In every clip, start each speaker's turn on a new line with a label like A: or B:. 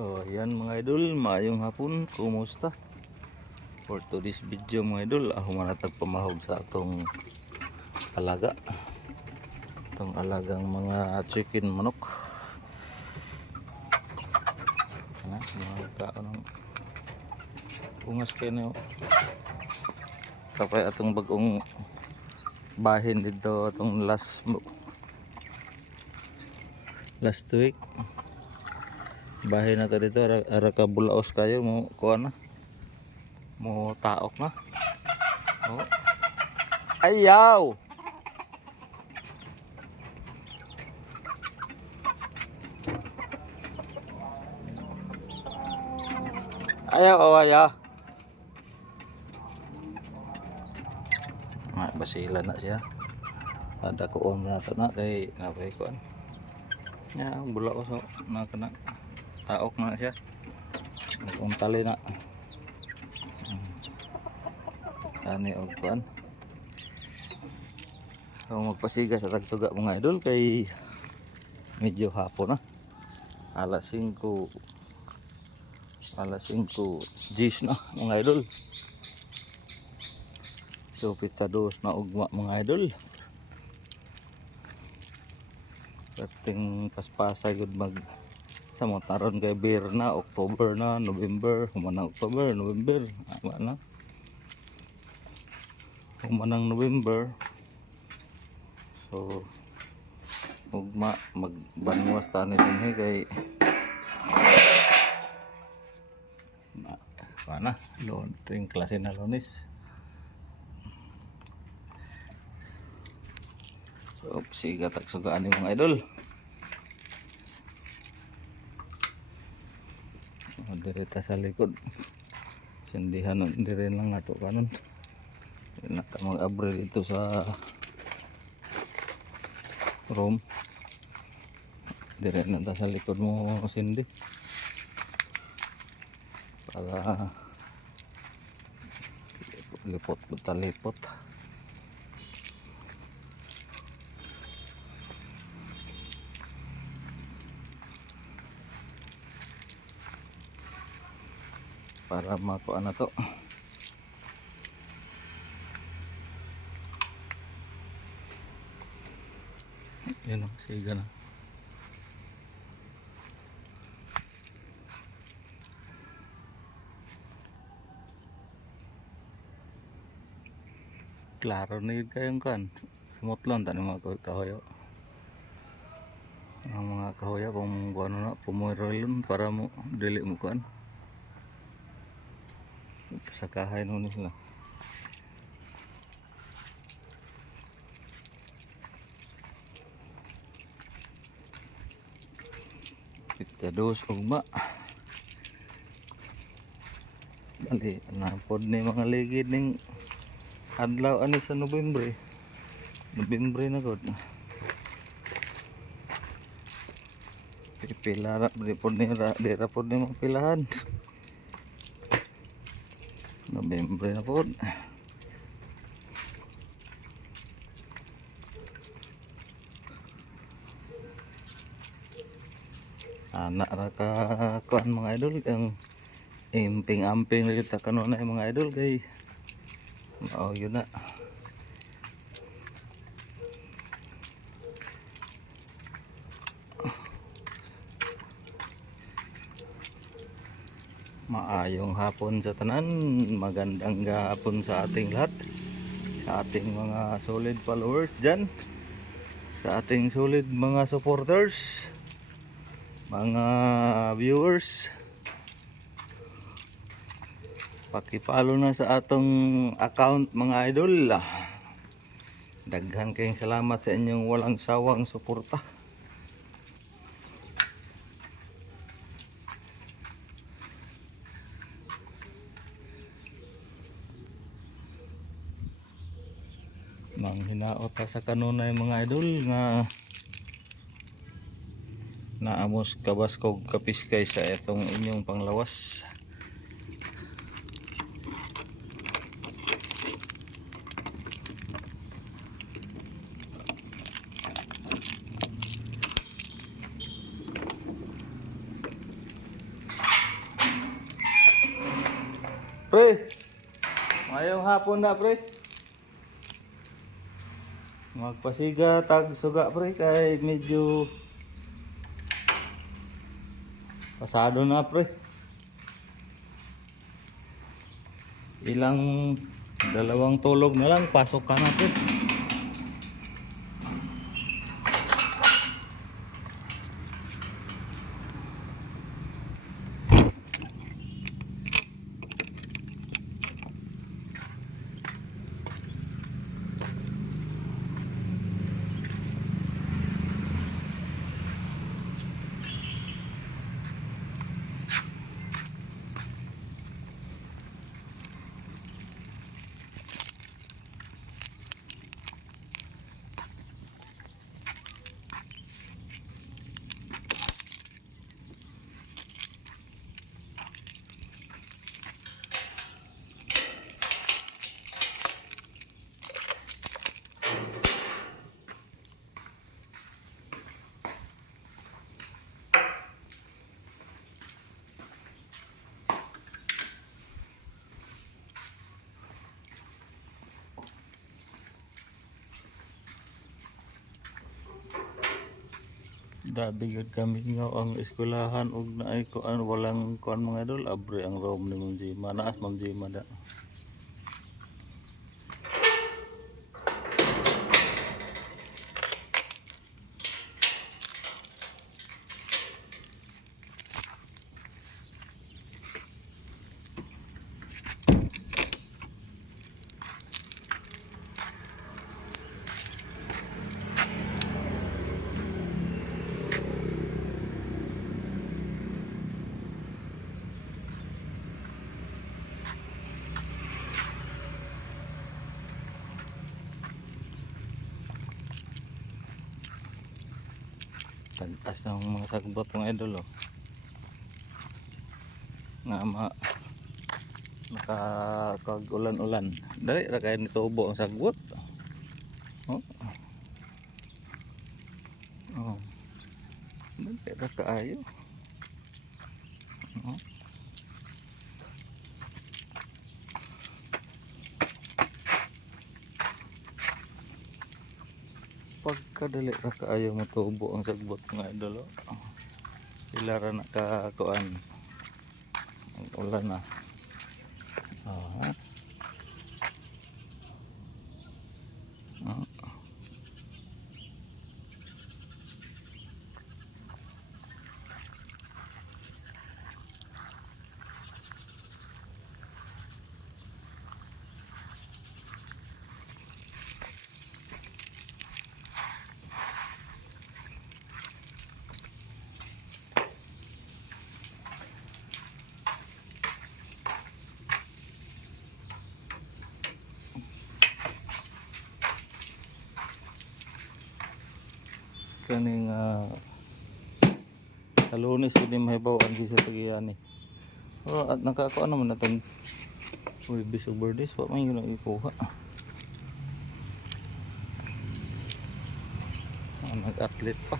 A: So, ayan mga idol, maayong hapon, kumusta? For today's video mga idol, ako manatag pamahog sa atong alaga. Itong alagang mga chicken manok. Ano, mga kaon ng ungas kayo na Tapay atong bagong bahin dito atong last last week bahay na to dito ara, ara ka bulaos kayo mo kuha na. Mo taok na. Oh. ayaw ayaw oh ayaw. Ah, basila na siya. Ada ko on na to na kay napay ko ya bulaos oh, na kana taok na siya. Kung tali na. Ani og kuan. So magpasiga sa tagsuga mga idol kay medyo hapon na. Alas 5 alas 5 gis na mga idol. So pizza dos na ugma mga idol. Kating paspasa gud mag sa mga taron kay beer na October na November humanang October November ama na. Humanang November. So ugma magbanwas tani dinhi kay na pana lon ting klase na lonis. So siga tak sugaan ni mga idol O, dire ta sa likod. Sindihan dire lang ato kanon. Di na ta mag-abril ito sa room. Dire na ta sa likod mo sindi. Para lipot buta lipot. Para makuha na to. Yun o siga na. Klaro na yun kayong kan. Mutlon tani mga kahoyo. Ang mga kahoya kung ano na pumuroilon para mo dili mo kan sa kahay nun nila. Kita dos ugma. Bali napod ni mga ligid ning adlaw ani sa Nobyembre. Nobyembre na gud. Pila ra di pod ni ra di ra pod ni mapilahan November na po. Anak ra ka kuan mga idol kang imping-amping na kita kanunay mga idol kay mao yun na. Maayong hapon sa tanan magandang hapon sa ating lahat sa ating mga solid followers dyan sa ating solid mga supporters mga viewers. Pakipalo na sa atong account mga idol. Daghan kayong salamat sa inyong walang sawang suporta ang hinaot sa kanunay mga idol nga naamos kabas kog kapiskay sa itong inyong panglawas Pre, mayong hapon na pre. Magpasiga, tag suga, pre, kay medyo pasado na, pre. Ilang dalawang tulog na lang, pasok ka na, pre. Dabi gud kami nga ang eskwelahan ug naay ko an walang kuan mga idol abre ang room ni Ma'am Jima naas Ma'am Jima da. Tagas ng mga sagbot mga idol oh. Nga ma nakakag-ulan-ulan. Dali ra kay nitubo ang sagbot. Oh. Oh. Dali ra kaayo. Oh. Pagkadali ra kaayo matubo ang sagbot mga idol oh. sila ra nakakuan ulan na oh? Oh. Kaning uh, sa lunes hindi mahibaw ang sa tagiyan ni oh, at nakakuan naman na itong Wibis over this wa man yun ang ikuha. Ah, nag-athlete pa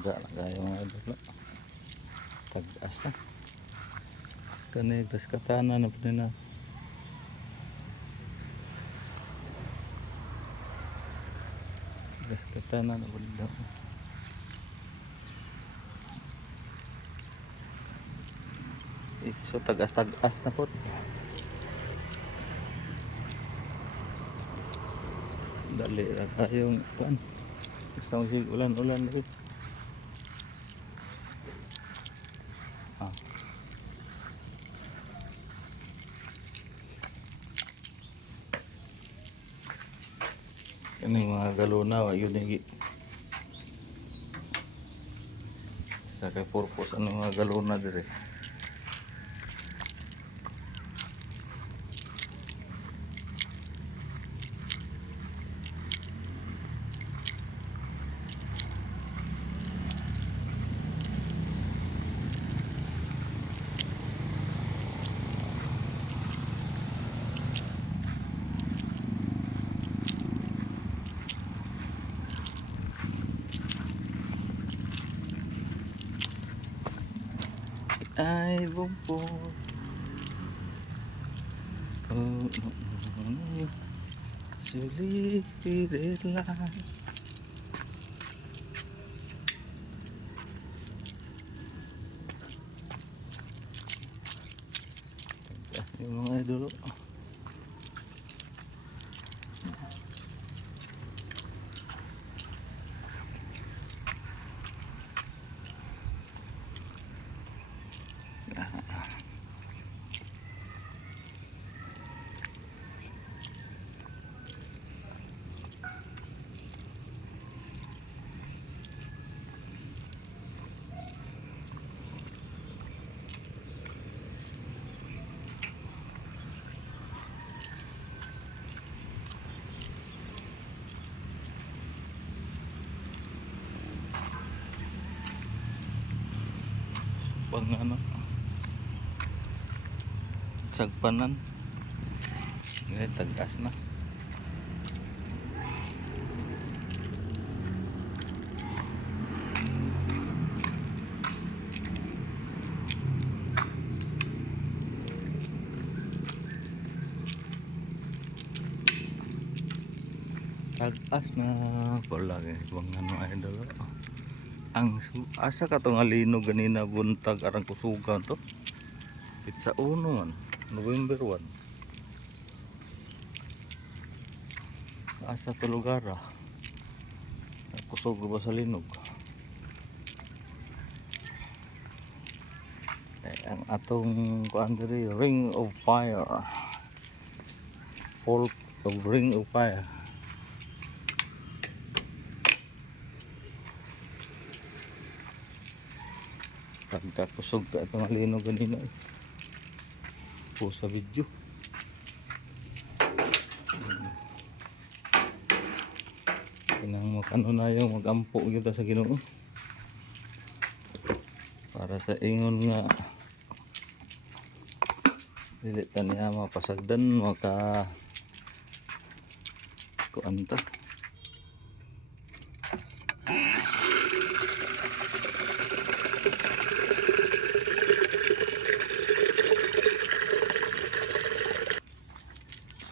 A: baga na kaya mga idol na. Tagas na. Kani tas katana na pwede na. Tas katana na pwede na. So tagas tagas na po. Dali ra kayong kuan gusto mo sig ulan ulan lagi ah. Ini mga galuna yun yung sa kay purpose ano mga galuna dire ay bumpot. Oh, oh, oh, sulit lang. Yung mga idol. oh. Pang ano? Sagpanan ngayon tagas na. Tagas na pala guys bang ano idol oh. Ang asa ka tong alino ganina buntag arang kusugan to? Pizza uno man November 1 asa to lugar ah? Kusog ba sa linog? Eh, ang atong kuan ring of fire. Fault of ring of fire Pagkakusog ka itong alino ganina eh. Po sa video. Kinang makano na yung magampo kita sa ginoo. Para sa ingon nga dilitan niya mapasagdan maka kuanta.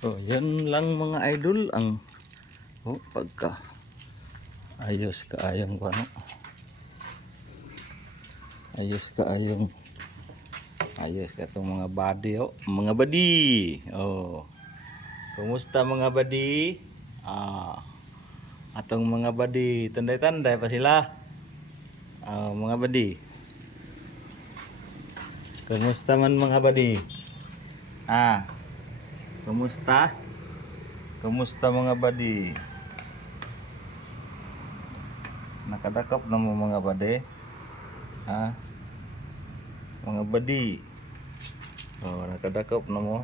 A: So, yan lang mga idol ang oh, pagka ayos ka ayong ano. Ayos ka ayong ayos ka itong mga body oh. Mga body. Oh. Kumusta mga body? Ah. Atong mga body, tanday-tanday pa sila. Ah, mga body. Kumusta man mga body? Ah. Kumusta? Kumusta mga badi? Nakadakap na mo mga badi? Ha? Mga badi. Oh, nakadakap na mo.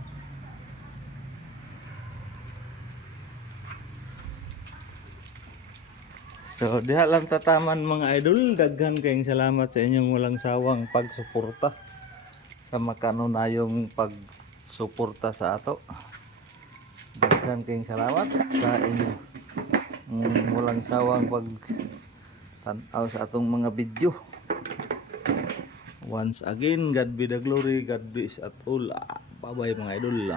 A: So, diha lang tataman mga idol. Daghan kayong salamat sa inyong walang sawang pagsuporta sa makanunayong pagsuporta sa ato. Kayong salamat sa inyong mm, walang sawang pag tanaw sa atong mga video. Once again, God be the glory, God be at all. Ah, Bye-bye mga idol.